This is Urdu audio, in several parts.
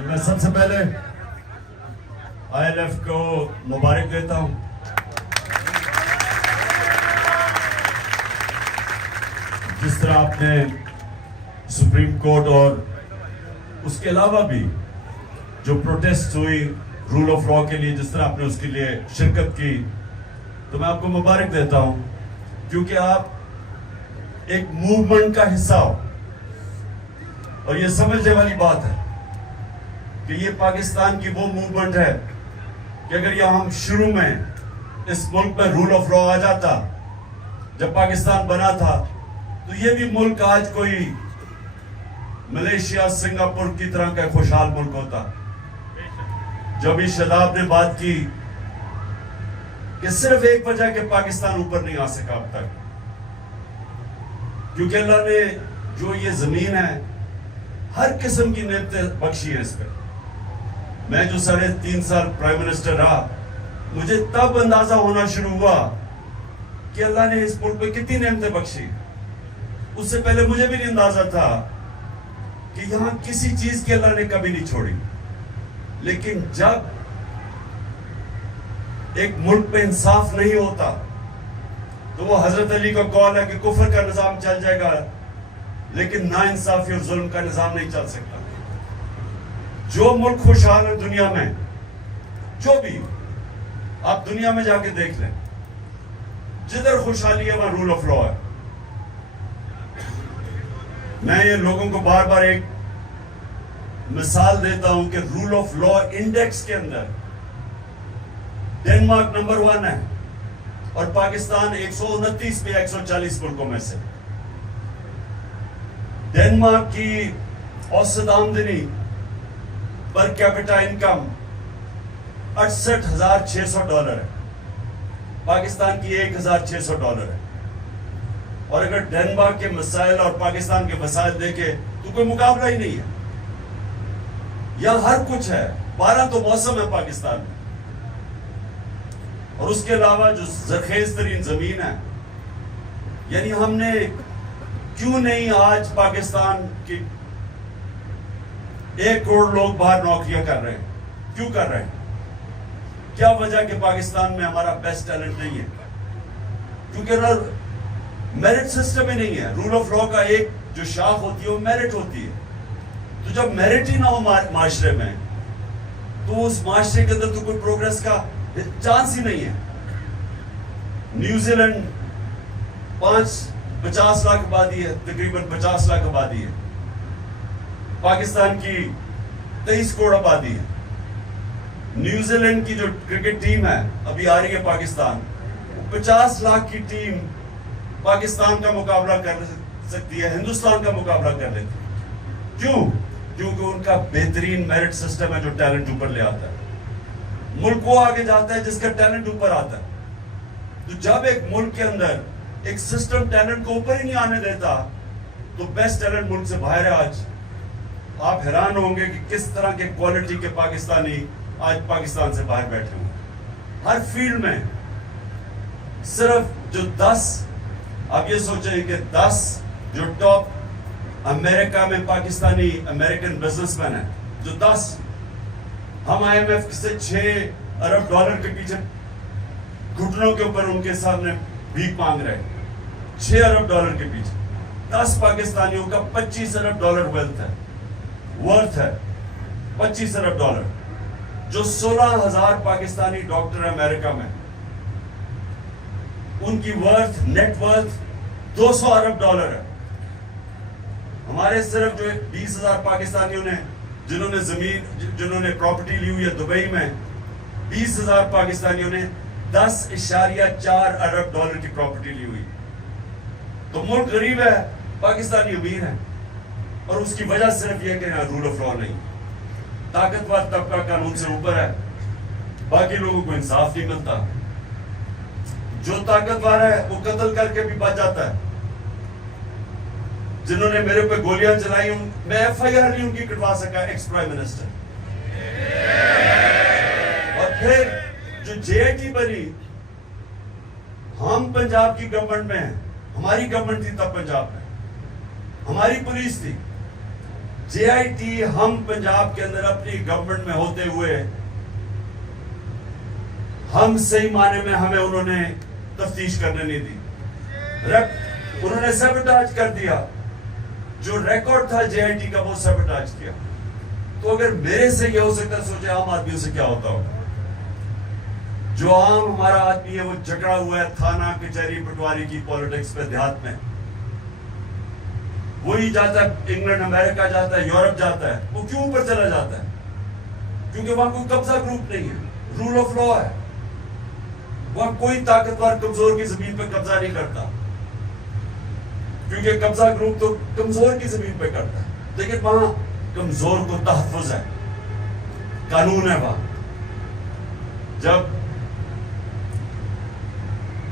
میں سب سے پہلے ILF کو مبارک دیتا ہوں. جس طرح آپ نے سپریم کورٹ اور اس کے علاوہ بھی جو پروٹیسٹ ہوئی رول آف لا کے لیے، جس طرح آپ نے اس کے لیے شرکت کی، تو میں آپ کو مبارک دیتا ہوں، کیونکہ آپ ایک موومنٹ کا حصہ ہو. اور یہ سمجھنے والی بات ہے کہ یہ پاکستان کی وہ موومنٹ ہے کہ اگر یہاں ہم شروع میں اس ملک میں رول آف لا آ جاتا جب پاکستان بنا تھا، تو یہ بھی ملک آج کوئی ملیشیا سنگاپور کی طرح کا خوشحال ملک ہوتا. جو بھی شاداب نے بات کی کہ صرف ایک وجہ کہ پاکستان اوپر نہیں آ سکا اب تک، کیونکہ اللہ نے جو یہ زمین ہے ہر قسم کی نعمتیں بخشی ہیں اس پہ. میں جو 3.5 سال پرائم منسٹر رہا، مجھے تب اندازہ ہونا شروع ہوا کہ اللہ نے اس ملک پہ کتنی نعمتیں بخشی. اس سے پہلے مجھے بھی نہیں اندازہ تھا کہ یہاں کسی چیز کی اللہ نے کبھی نہیں چھوڑی. لیکن جب ایک ملک پہ انصاف نہیں ہوتا تو وہ حضرت علی کا قول ہے کہ کفر کا نظام چل جائے گا لیکن نا انصافی اور ظلم کا نظام نہیں چل سکتا. جو ملک خوشحال ہے دنیا میں، جو بھی آپ دنیا میں جا کے دیکھ لیں، جدھر خوشحالی ہے وہاں رول آف لا ہے. میں یہ لوگوں کو بار بار ایک مثال دیتا ہوں کہ رول آف لا انڈیکس کے اندر ڈنمارک نمبر 1 ہے اور پاکستان 129 پہ 140 ملکوں میں سے. ڈنمارک کی اوسط آمدنی پر کیپٹا انکم $68,600 ہے، پاکستان کی $1,600 ہے. اور اگر ڈنمارک کے مسائل اور پاکستان کے مسائل دیکھے تو کوئی مقابلہ ہی نہیں ہے. یہاں ہر کچھ ہے، 12 تو موسم ہے پاکستان میں، اور اس کے علاوہ جو زرخیز ترین زمین ہے. یعنی ہم نے کیوں نہیں آج پاکستان کی 1 کروڑ لوگ باہر نوکریاں کر رہے ہیں؟ کیوں کر رہے ہیں؟ کیا وجہ کہ پاکستان میں ہمارا بیسٹ ٹیلنٹ نہیں ہے؟ کیونکہ میرٹ سسٹم ہی نہیں ہے. رول آف لا کا ایک جو شاخ ہوتی ہے وہ میرٹ ہوتی ہے. تو جب میرٹ ہی نہ ہو معاشرے میں تو اس معاشرے کے اندر تو کوئی پروگریس کا چانس ہی نہیں ہے. نیوزی لینڈ 50 لاکھ آبادی ہے، تقریباً 50 لاکھ آبادی ہے. پاکستان کی 23 کروڑ آبادی ہے. نیوزی لینڈ کی جو کرکٹ ٹیم ہے ابھی آ رہی ہے پاکستان، 50 لاکھ کی ٹیم پاکستان کا مقابلہ کر سکتی ہے، ہندوستان کا مقابلہ کر لیتی ہے. کیوں؟ کیونکہ ان کا بہترین میرٹ سسٹم ہے جو ٹیلنٹ اوپر لے آتا ہے. ملک وہ آگے جاتا ہے جس کا ٹیلنٹ اوپر آتا ہے. تو جب ایک ملک کے اندر ایک سسٹم ٹیلنٹ کو اوپر ہی نہیں آنے دیتا تو بیسٹ ٹیلنٹ ملک سے باہر ہے. آج آپ حیران ہوں گے کہ کس طرح کے کوالٹی کے پاکستانی آج پاکستان سے باہر بیٹھے ہوئے ہیں ہر فیلڈ میں. صرف جو 10 آپ یہ سوچیں کہ 10 جو ٹاپ امریکہ میں پاکستانی امریکن بزنس مین ہیں، جو 10 ہم IMF سے $6 ارب کے پیچھے گھٹنوں کے اوپر ان کے سامنے بھیک مانگ رہے ہیں. $6 ارب کے پیچھے 10 پاکستانیوں کا $25 ارب ویلتھ ہے، ورتھ ہے $25 ارب. جو 16,000 پاکستانی ڈاکٹر ہیں امریکہ میں، ان کی ورتھ نیٹ ورتھ $200 ارب ہے. ہمارے صرف جو 20,000 پاکستانیوں نے جنہوں نے پراپرٹی لی ہوئی ہے دبئی میں، 20,000 پاکستانیوں نے $10.4 ارب کی پراپرٹی لی ہوئی. تو ملک غریب ہے، پاکستانی امیر ہے، اور اس کی وجہ صرف یہ کہ یہاں رول آف لا نہیں. طاقتور طبقہ قانون سے اوپر ہے، باقی لوگوں کو انصاف نہیں ملتا. جو طاقتور ہے وہ قتل کر کے بھی بچ جاتا ہے. جنہوں نے میرے پہ گولیاں چلائی، میں FIR نہیں ان کی کٹوا سکا، ایکس پرائم منسٹر. اور پھر جو JIT بنی، ہم پنجاب کی گورنمنٹ میں ہیں، ہماری گورنمنٹ تھی تب پنجاب میں, ہماری پولیس تھی. JIT ہم پنجاب کے اندر اپنی گورنمنٹ میں ہوتے ہوئے ہم صحیح معنی میں ہمیں انہوں نے تفتیش کرنے نہیں دی. انہوں نے سیبوٹاج کر دیا. جو ریکارڈ تھا JIT کا وہ سیبوٹاج کیا. تو اگر میرے سے یہ ہو سکتا ہے, سوچے عام آدمیوں سے کیا ہوتا ہوگا. جو عام ہمارا آدمی ہے وہ جکڑا ہوا ہے تھانہ کچہری پٹواری کی پالیٹکس پہ دیہات میں. وہی جاتا ہے انگلینڈ امریکہ جاتا ہے یورپ جاتا ہے. وہ کیوں اوپر چلا جاتا ہے؟ کیونکہ وہاں کوئی قبضہ گروپ نہیں ہے, رول آف لا ہے. وہاں کوئی طاقتور کمزور کی زمین پہ قبضہ نہیں کرتا, کیونکہ قبضہ گروپ تو کمزور کی زمین پہ کرتا ہے. لیکن وہاں کمزور کو تحفظ ہے, قانون ہے وہاں. جب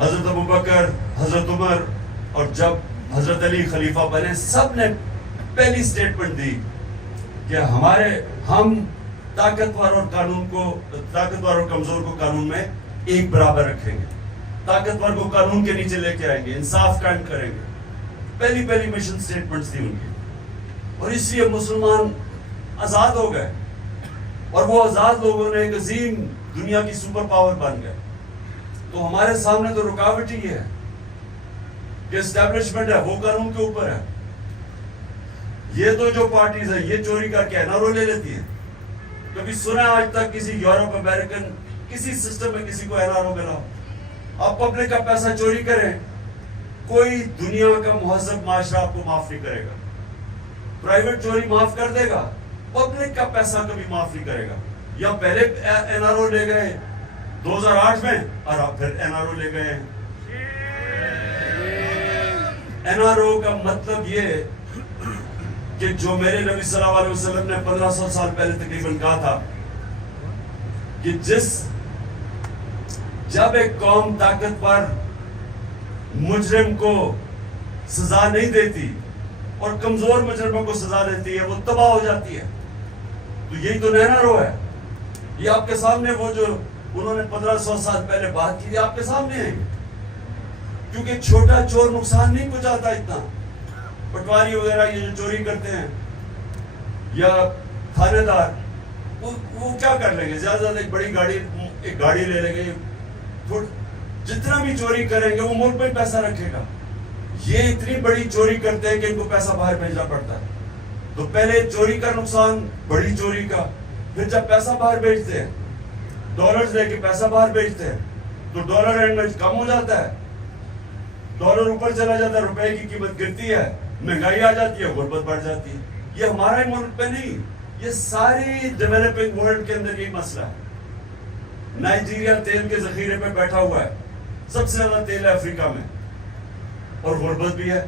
حضرت ابوبکر, حضرت عمر اور جب حضرت علی خلیفہ بنے, سب نے پہلی سٹیٹمنٹ دی کہ ہم طاقتور اور کمزور کو قانون میں ایک برابر رکھیں گے, طاقتور کو قانون کے نیچے لے کے آئیں گے, انصاف قائم کریں گے. پہلی مشن سٹیٹمنٹس تھی ان کی. اور اس لیے مسلمان آزاد ہو گئے, اور وہ آزاد لوگوں نے ایک عظیم دنیا کی سپر پاور بن گئے. تو ہمارے سامنے تو رکاوٹ ہی ہے کہ اسٹیبلشمنٹ ہے وہ قانون کے اوپر ہے. یہ تو جو پارٹیز ہیں یہ چوری کر کے NRO لے لیتی ہیں. کبھی سنا آج تک کسی یورپ امریکن کسی سسٹم میں کسی کو NRO ملا؟ آپ پبلک کا پیسہ چوری کریں, کوئی دنیا کا مہذب معاشرہ آپ کو معاف نہیں کرے گا. پرائیویٹ چوری معاف کر دے گا, پبلک کا پیسہ کبھی معاف نہیں کرے گا. یا پہلے NRO لے گئے 2008 میں, اور آپ پھر NRO لے گئے. NRO کا مطلب یہ کہ جو میرے نبی صلی اللہ علیہ وسلم نے 1500 سال پہلے تقریباً کہا تھا کہ جب ایک قوم طاقتور مجرم کو سزا نہیں دیتی اور کمزور مجرموں کو سزا دیتی ہے, وہ تباہ ہو جاتی ہے. تو یہی تو NRO ہے. یہ آپ کے سامنے وہ جو انہوں نے 1500 سال پہلے بات کی آپ کے سامنے ہے. کیونکہ چھوٹا چور نقصان نہیں پہنچاتا اتنا. پٹواری وغیرہ یہ جو چوری کرتے ہیں یا تھانے دار, وہ کیا کر لیں گے؟ زیادہ زیادہ ایک گاڑی لے لیں گے. جتنا بھی چوری کریں گے وہ ملک میں پیسہ رکھے گا. یہ اتنی بڑی چوری کرتے ہیں کہ ان کو پیسہ باہر بھیجنا پڑتا ہے. تو پہلے چوری کا نقصان, بڑی چوری کا. پھر جب پیسہ باہر بھیجتے ہیں, ڈالرز لے کے پیسہ باہر بھیجتے ہیں, تو ڈالر اینڈ میں کم ہو جاتا ہے, ڈالر اوپر چلا جاتا ہے, روپے کی قیمت گرتی ہے, مہنگائی آ جاتی ہے, غربت بڑھ جاتی ہے. یہ ہمارے ملک پہ نہیں, یہ ساری ڈیولپنگ ورلڈ کے اندر یہی مسئلہ ہے. نائجیریا تیل کے ذخیرے پہ بیٹھا ہوا ہے, سب سے زیادہ تیل ہے افریقہ میں, اور غربت بھی ہے.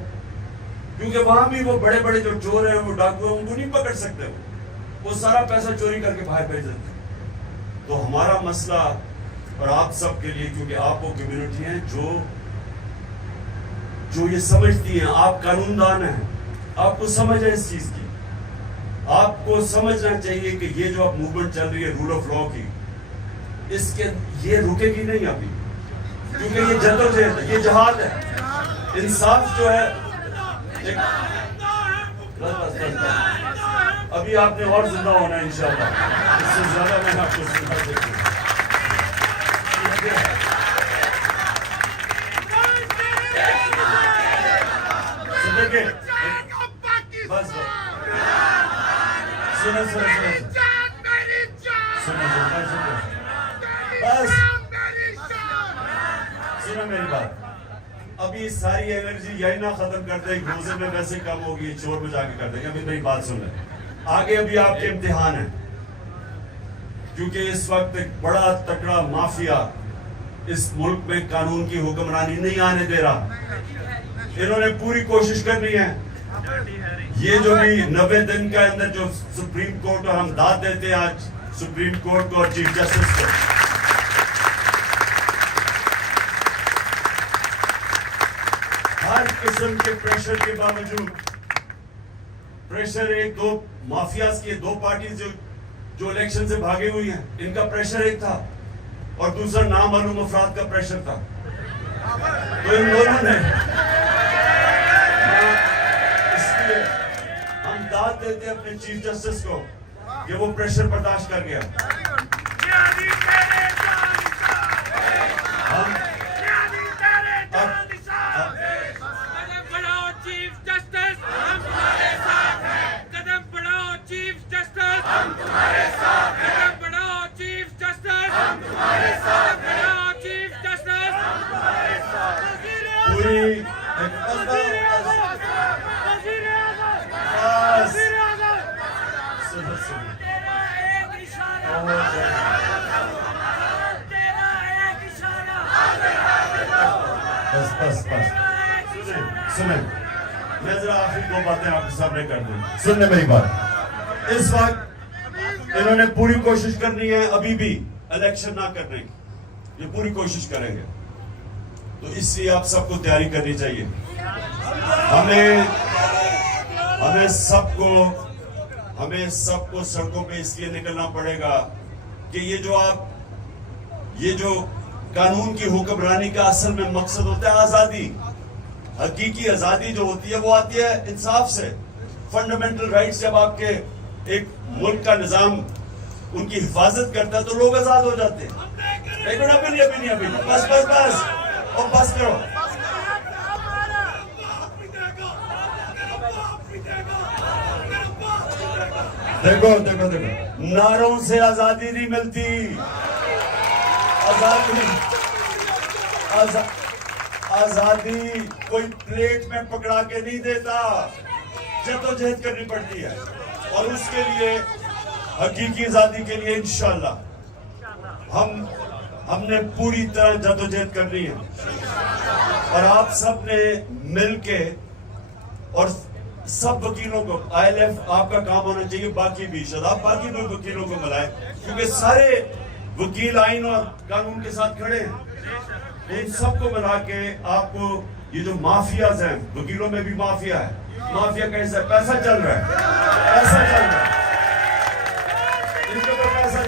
کیونکہ وہاں بھی وہ بڑے بڑے جو چور ہیں, وہ ڈاکو ہیں, ان کو نہیں پکڑ سکتے. وہ سارا پیسہ چوری کر کے باہر بھیج دیتے ہیں. تو ہمارا مسئلہ اور آپ سب کے لیے, کیونکہ آپ وہ کمیونٹی ہیں جو یہ سمجھتی ہیں, آپ قانون دان ہیں, آپ کو سمجھ ہے اس چیز کی. آپ کو سمجھنا چاہیے کہ یہ جو اب موومنٹ چل رہی ہے رول آف لا کی, یہ رکے گی نہیں ابھی, کیونکہ یہ جدوجہد ہے, یہ جہاد ہے. انصاف جو ہے ابھی آپ نے اور زندہ ہونا ہے انشاءاللہ. اس سے زیادہ میں آپ کو سنا دیتا ہوں. بس سنو میری بات. ابھی ساری انرجی یہی نہ ختم کر دیں, روزے میں ویسے کم ہوگی, چور میں جا کے کر دیں گے. ابھی میری بات سن لیں, آگے ابھی آپ کے امتحان ہیں, کیونکہ اس وقت ایک بڑا تکڑا مافیا اس ملک میں قانون کی حکمرانی نہیں آنے دے رہا. انہوں نے پوری کوشش کرنی ہے. یہ جو بھی 90 دن کے اندر جو سپریم کورٹ, اور ہم داد دیتے ہیں آج سپریم کورٹ کو اور چیف جسٹس کو, ہر قسم کے پریشر کے باوجود, پریشر ایک دو مافیاز کی, دو پارٹیز جو الیکشن سے بھاگی ہوئی ہیں, ان کا پریشر ایک تھا, اور دوسرا نامعلوم افراد کا پریشر تھا. تو ان دونوں نے دیتے ہیں اپنے چیف جسٹس کو کہ وہ پریشر برداشت کر گیا. سنیں میں ذرا آخری 2 باتیں آپ کے سامنے کر دوں. سننے میری بات. اس وقت انہوں نے پوری کوشش کرنی ہے ابھی بھی الیکشن نہ کرنے کی. یہ پوری کوشش کریں گے. تو اس لیے آپ سب کو تیاری کرنی چاہیے. ہمیں سب کو سڑکوں پہ اس لیے نکلنا پڑے گا کہ یہ جو قانون کی حکمرانی کا اصل میں مقصد ہوتا ہے آزادی. حقیقی آزادی جو ہوتی ہے وہ آتی ہے انصاف سے. فنڈامنٹل رائٹس جب آپ کے ایک ملک کا نظام ان کی حفاظت کرتا ہے تو لوگ آزاد ہو جاتے ہیں. لیکن ابھی نہیں بس کرو. دیکھو نعروں سے آزادی نہیں ملتی. آزادی کوئی پلیٹ میں پکڑا کے نہیں دیتا. جدوجہد کرنی پڑتی ہے اور اس کے لیے حقیقی آزادی کے لیے انشاءاللہ ہم نے پوری طرح جدوجہد کرنی ہے. اور آپ سب نے مل کے اور سب وکیلوں کو ILF آپ کا کام ہونا چاہیے. باقی بھی شاید باقی بھی وکیلوں کو ملائیں کیونکہ سارے وکیل آئین اور قانون کے ساتھ کھڑے ہیں. ان سب کو ملا کے آپ کو یہ جو مافیاز ہیں, وکیلوں میں بھی مافیا ہے. مافیا کیسا ہے؟ پیسہ چل رہا ہے, ان کو تو پیسہ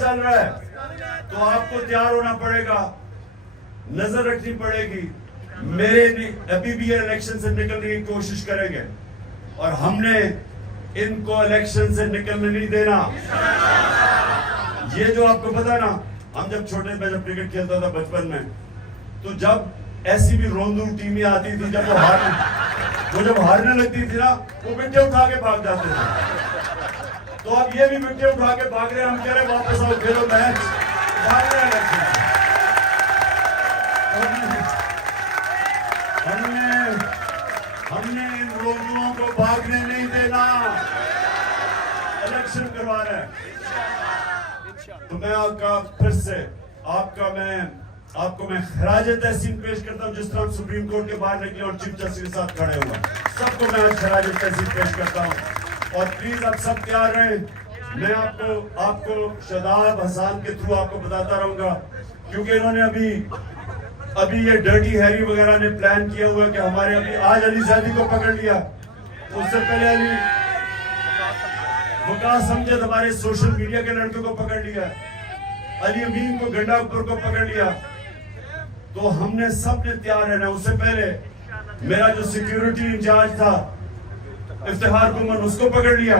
چل رہا ہے. تو آپ کو تیار ہونا پڑے گا, نظر رکھنی پڑے گی. ابھی بھی یہ الیکشن سے نکلنے کی کوشش کریں گے اور ہم نے ان کو الیکشن سے نکلنے نہیں دینا. یہ جو آپ کو پتا نا, ہم جب چھوٹے میں جب کرکٹ کھیلتا تھا بچپن میں, تو جب ایسی بھی روندو ٹیمیں آتی تھی جب وہ جب ہارنے لگتی تھی نا, وہ مٹے اٹھا کے بھاگ جاتے تھے. تو اب یہ بھی مٹے اٹھا کے بھاگ رہے ہیں. ہم کہہ رہے واپس آؤ, کھیلو میچ, بھاگ رہے ہیں. ہم نے ان روندوں کو بھاگنے نہیں دینا. الیکشن کروا رہے ہیں. تو میں پھر سے آپ کو میں خراج تحسین پیش کرتا ہوں. جس طرح سپریم کورٹ کے باہر نکلے اور چیف جسٹس کے ساتھ کھڑے ہوئے, سب کو میں خراج تحسین پیش کرتا ہوں. اور پلیز آپ سب تیار رہیں. میں آپ کو شاداب حسان کے تھرو آپ کو بتاتا رہوں گا, کیونکہ انہوں نے ابھی یہ ڈرٹی ہیری وغیرہ نے پلان کیا ہوا کہ ہمارے ابھی آج علی زیدی کو پکڑ لیا, اس سے پہلے وقاص سمجھد ہمارے سوشل میڈیا کے لڑکوں کو پکڑ لیا, علی امین کو گنڈا پور کو پکڑ لیا. تو ہم نے سب نے تیار رہنا. اس سے پہلے میرا جو سیکیورٹی انچارج تھا افتخار گمن, اس کو پکڑ لیا.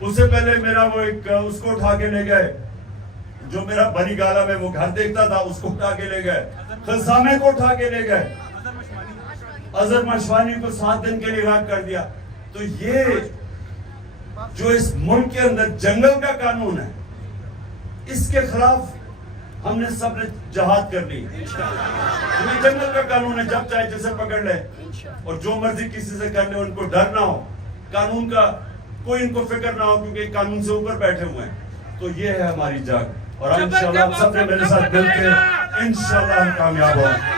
اس سے پہلے میرا وہ اس کو اٹھا کے لے گئے جو میرا بنی گالا میں وہ گھر دیکھتا تھا, اس کو اٹھا کے لے گئے. خلسامے کو اٹھا کے لے گئے. اظہر مشوانی کو 7 دن کے لیے غائب کر دیا. تو یہ جو اس ملک کے اندر جنگل کا قانون ہے, اس کے خلاف ہم نے سب نے جہاد کرنی. یہ جنگل کا قانون ہے, جب چاہے جسے پکڑ لے اور جو مرضی کسی سے کر لے. ان کو ڈر نہ ہو, قانون کا کوئی ان کو فکر نہ ہو, کیونکہ قانون سے اوپر بیٹھے ہوئے ہیں. تو یہ ہے ہماری جنگ, اور انشاءاللہ آپ سب نے میرے ساتھ مل کے انشاءاللہ ہم کامیاب ہوں.